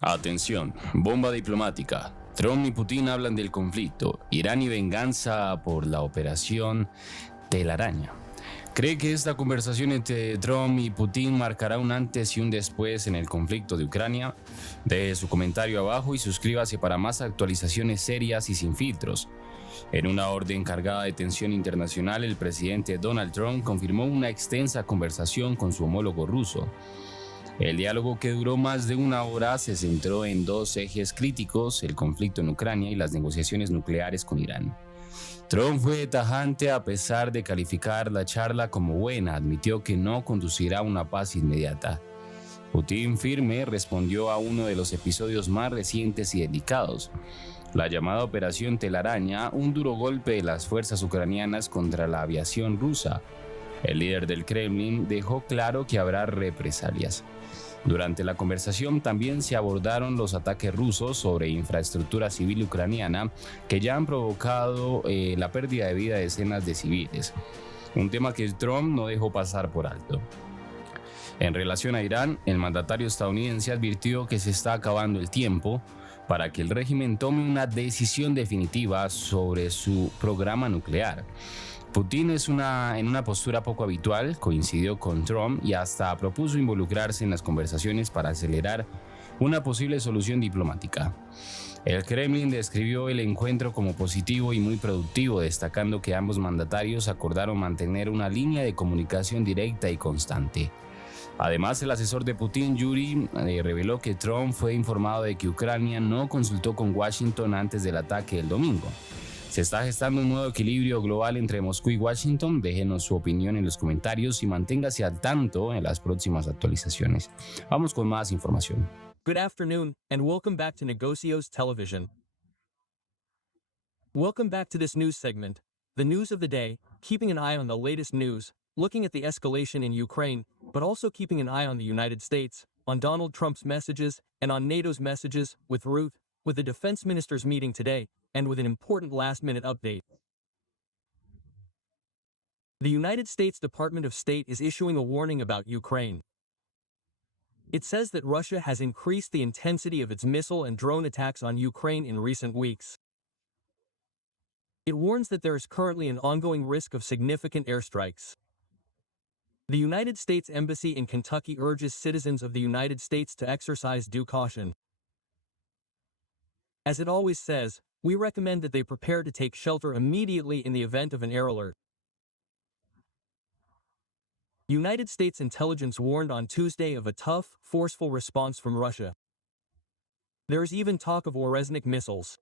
Atención, bomba diplomática. Trump y Putin hablan del conflicto. Irán y venganza por la operación Telaraña. ¿Cree que esta conversación entre Trump y Putin marcará un antes y un después en el conflicto de Ucrania? Deje su comentario abajo y suscríbase para más actualizaciones serias y sin filtros. En una orden cargada de tensión internacional, el presidente Donald Trump confirmó una extensa conversación con su homólogo ruso. El diálogo, que duró más de una hora, se centró en dos ejes críticos: el conflicto en Ucrania y las negociaciones nucleares con Irán. Trump fue tajante a pesar de calificar la charla como buena. Admitió que no conducirá a una paz inmediata. Putin, firme, respondió a uno de los episodios más recientes y delicados: la llamada Operación Telaraña, un duro golpe de las fuerzas ucranianas contra la aviación rusa. El líder del Kremlin dejó claro que habrá represalias. Durante la conversación también se abordaron los ataques rusos sobre infraestructura civil ucraniana, que ya han provocado la pérdida de vida de decenas de civiles, un tema que Trump no dejó pasar por alto. En relación a Irán, el mandatario estadounidense advirtió que se está acabando el tiempo para que el régimen tome una decisión definitiva sobre su programa nuclear. Putin en una postura poco habitual, coincidió con Trump y hasta propuso involucrarse en las conversaciones para acelerar una posible solución diplomática. El Kremlin describió el encuentro como positivo y muy productivo, destacando que ambos mandatarios acordaron mantener una línea de comunicación directa y constante. Además, el asesor de Putin, Yuri, reveló que Trump fue informado de que Ucrania no consultó con Washington antes del ataque del domingo. ¿Se está gestando un nuevo equilibrio global entre Moscú y Washington? Déjenos su opinión en los comentarios y manténgase al tanto en las próximas actualizaciones. Vamos con más información. Good afternoon, and welcome back to Noticias Television. Welcome back to this news segment, the news of the day, keeping an eye on the latest news, looking at the escalation in Ukraine, but also keeping an eye on the United States, on Donald Trump's messages, and on NATO's messages, with the defense ministers meeting today, and with an important last-minute update. The United States Department of State is issuing a warning about Ukraine. It says that Russia has increased the intensity of its missile and drone attacks on Ukraine in recent weeks. It warns that there is currently an ongoing risk of significant airstrikes. The United States Embassy in Kentucky urges citizens of the United States to exercise due caution. As it always says, we recommend that they prepare to take shelter immediately in the event of an air alert. United States intelligence warned on Tuesday of a tough, forceful response from Russia. There is even talk of Resnik missiles.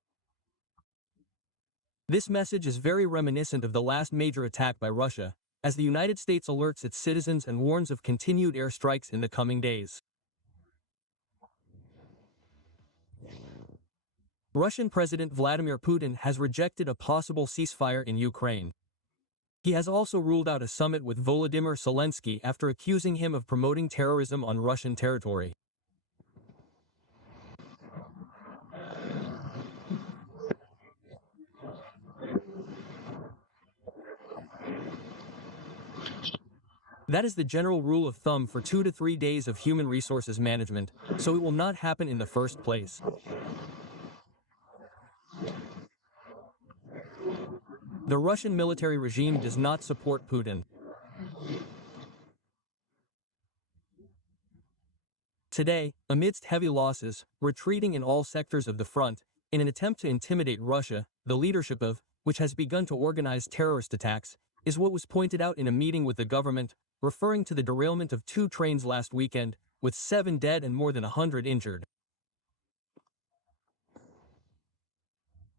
This message is very reminiscent of the last major attack by Russia, as the United States alerts its citizens and warns of continued airstrikes in the coming days. Russian President Vladimir Putin has rejected a possible ceasefire in Ukraine. He has also ruled out a summit with Volodymyr Zelensky after accusing him of promoting terrorism on Russian territory. That is the general rule of thumb for 2 to 3 days of human resources management, so it will not happen in the first place. The Russian military regime does not support Putin. Today, amidst heavy losses, retreating in all sectors of the front, in an attempt to intimidate Russia, the leadership of which has begun to organize terrorist attacks, is what was pointed out in a meeting with the government, referring to the derailment of 2 trains last weekend, with 7 dead and more than 100 injured.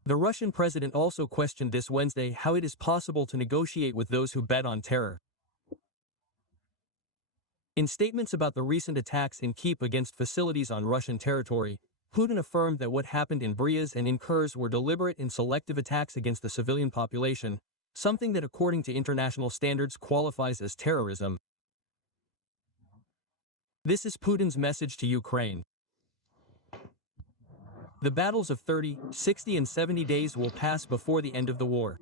The Russian president also questioned this Wednesday how it is possible to negotiate with those who bet on terror. In statements about the recent attacks in Kyiv against facilities on Russian territory, Putin affirmed that what happened in Bryansk and in Kursk were deliberate and selective attacks against the civilian population, something that according to international standards qualifies as terrorism. This is Putin's message to Ukraine. The battles of 30, 60 and 70 days will pass before the end of the war.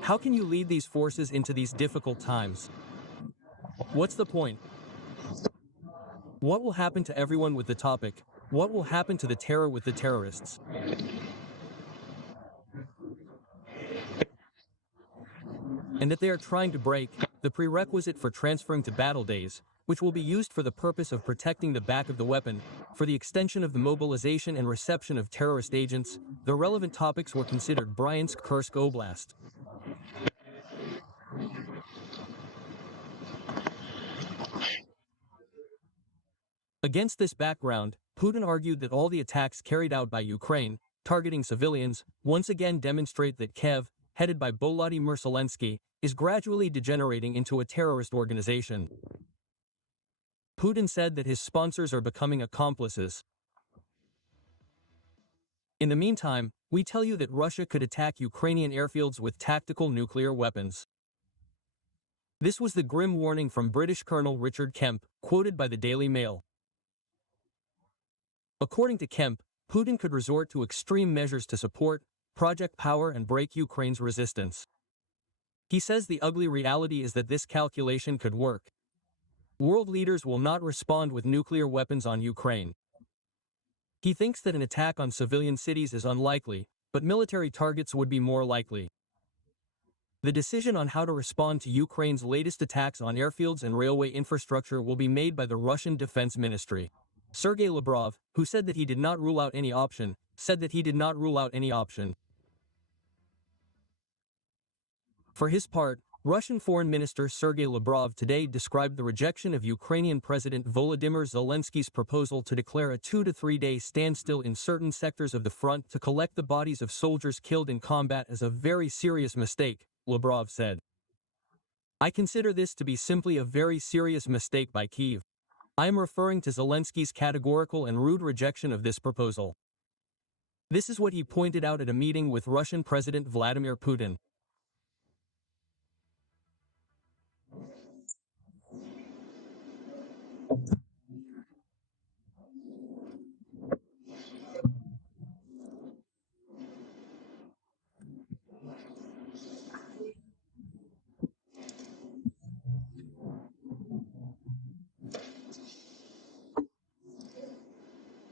How can you lead these forces into these difficult times? What's the point? What will happen to everyone with the topic? What will happen to the terror with the terrorists? And that they are trying to break the prerequisite for transferring to battle days, which will be used for the purpose of protecting the back of the weapon, for the extension of the mobilization and reception of terrorist agents. The relevant topics were considered Bryansk-Kursk Oblast. Against this background, Putin argued that all the attacks carried out by Ukraine, targeting civilians, once again demonstrate that Kiev, headed by Volodymyr Zelensky, is gradually degenerating into a terrorist organization. Putin said that his sponsors are becoming accomplices. In the meantime, we tell you that Russia could attack Ukrainian airfields with tactical nuclear weapons. This was the grim warning from British Colonel Richard Kemp, quoted by the Daily Mail. According to Kemp, Putin could resort to extreme measures to support Project Power and break Ukraine's resistance. He says the ugly reality is that this calculation could work. World leaders will not respond with nuclear weapons on Ukraine. He thinks that an attack on civilian cities is unlikely, but military targets would be more likely. The decision on how to respond to Ukraine's latest attacks on airfields and railway infrastructure will be made by the Russian Defense Ministry. Sergei Lavrov, who said that he did not rule out any option, said that he did not rule out any option. For his part, Russian Foreign Minister Sergei Lavrov today described the rejection of Ukrainian President Volodymyr Zelensky's proposal to declare a 2 to 3 day standstill in certain sectors of the front to collect the bodies of soldiers killed in combat as a very serious mistake, Lavrov said. I consider this to be simply a very serious mistake by Kyiv. I am referring to Zelensky's categorical and rude rejection of this proposal. This is what he pointed out at a meeting with Russian President Vladimir Putin.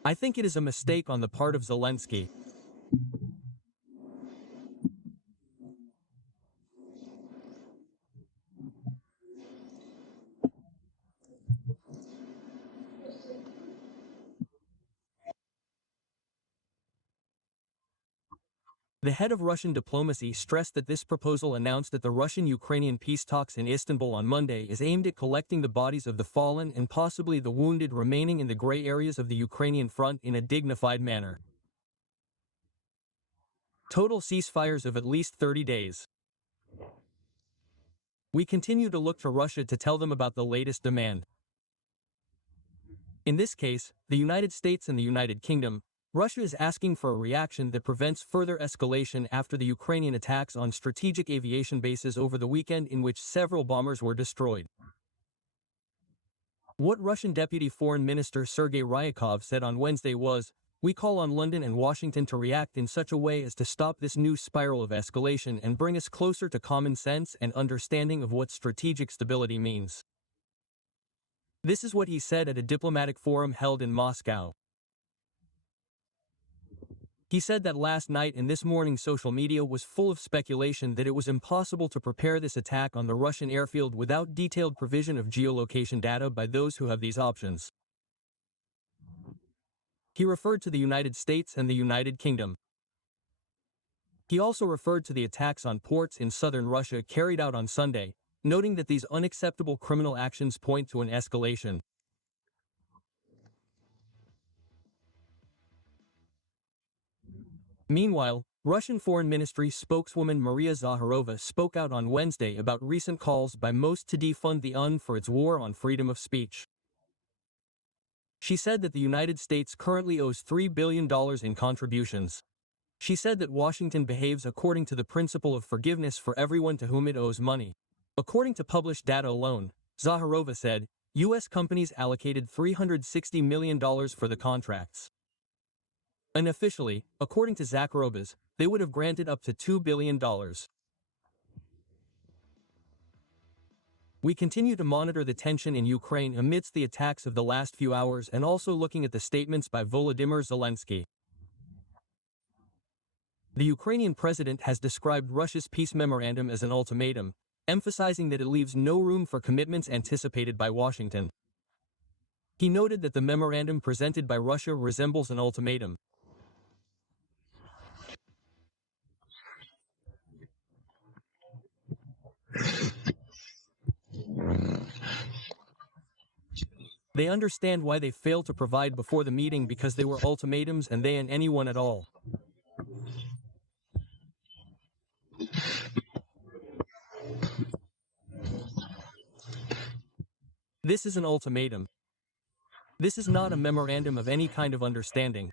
I think it is a mistake on the part of Zelensky. The head of Russian diplomacy stressed that this proposal announced at the Russian-Ukrainian peace talks in Istanbul on Monday is aimed at collecting the bodies of the fallen and possibly the wounded remaining in the gray areas of the Ukrainian front in a dignified manner. Total ceasefires of at least 30 days. We continue to look to Russia to tell them about the latest demand. In this case, the United States and the United Kingdom, Russia is asking for a reaction that prevents further escalation after the Ukrainian attacks on strategic aviation bases over the weekend in which several bombers were destroyed. What Russian Deputy Foreign Minister Sergei Ryakov said on Wednesday was, "We call on London and Washington to react in such a way as to stop this new spiral of escalation and bring us closer to common sense and understanding of what strategic stability means." This is what he said at a diplomatic forum held in Moscow. He said that last night and this morning social media was full of speculation that it was impossible to prepare this attack on the Russian airfield without detailed provision of geolocation data by those who have these options. He referred to the United States and the United Kingdom. He also referred to the attacks on ports in southern Russia carried out on Sunday, noting that these unacceptable criminal actions point to an escalation. Meanwhile, Russian Foreign Ministry spokeswoman Maria Zakharova spoke out on Wednesday about recent calls by most to defund the UN for its war on freedom of speech. She said that the United States currently owes $3 billion in contributions. She said that Washington behaves according to the principle of forgiveness for everyone to whom it owes money. According to published data alone, Zakharova said, U.S. companies allocated $360 million for the contracts. Unofficially, according to Zakharova's, they would have granted up to $2 billion. We continue to monitor the tension in Ukraine amidst the attacks of the last few hours and also looking at the statements by Volodymyr Zelensky. The Ukrainian president has described Russia's peace memorandum as an ultimatum, emphasizing that it leaves no room for commitments anticipated by Washington. He noted that the memorandum presented by Russia resembles an ultimatum. They understand why they failed to provide before the meeting because they were ultimatums and they and anyone at all. This is an ultimatum. This is not a memorandum of any kind of understanding.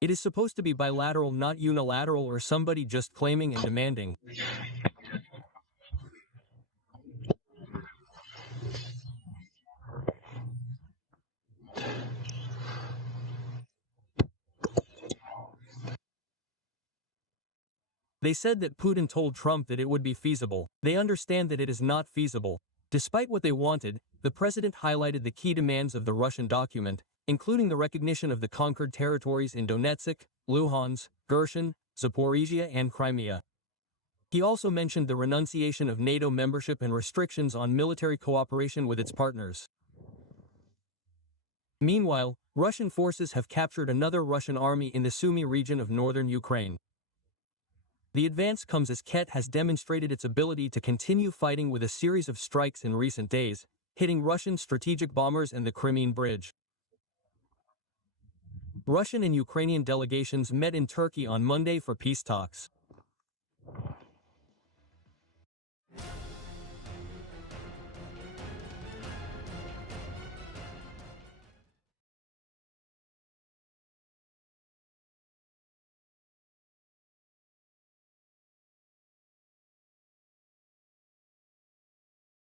It is supposed to be bilateral, not unilateral or somebody just claiming and demanding. They said that Putin told Trump that it would be feasible. They understand that it is not feasible. Despite what they wanted, the president highlighted the key demands of the Russian document, including the recognition of the conquered territories in Donetsk, Luhansk, Kherson, Zaporizhia and Crimea. He also mentioned the renunciation of NATO membership and restrictions on military cooperation with its partners. Meanwhile, Russian forces have captured another Russian army in the Sumy region of northern Ukraine. The advance comes as Kiev has demonstrated its ability to continue fighting with a series of strikes in recent days, hitting Russian strategic bombers and the Crimean Bridge. Russian and Ukrainian delegations met in Turkey on Monday for peace talks.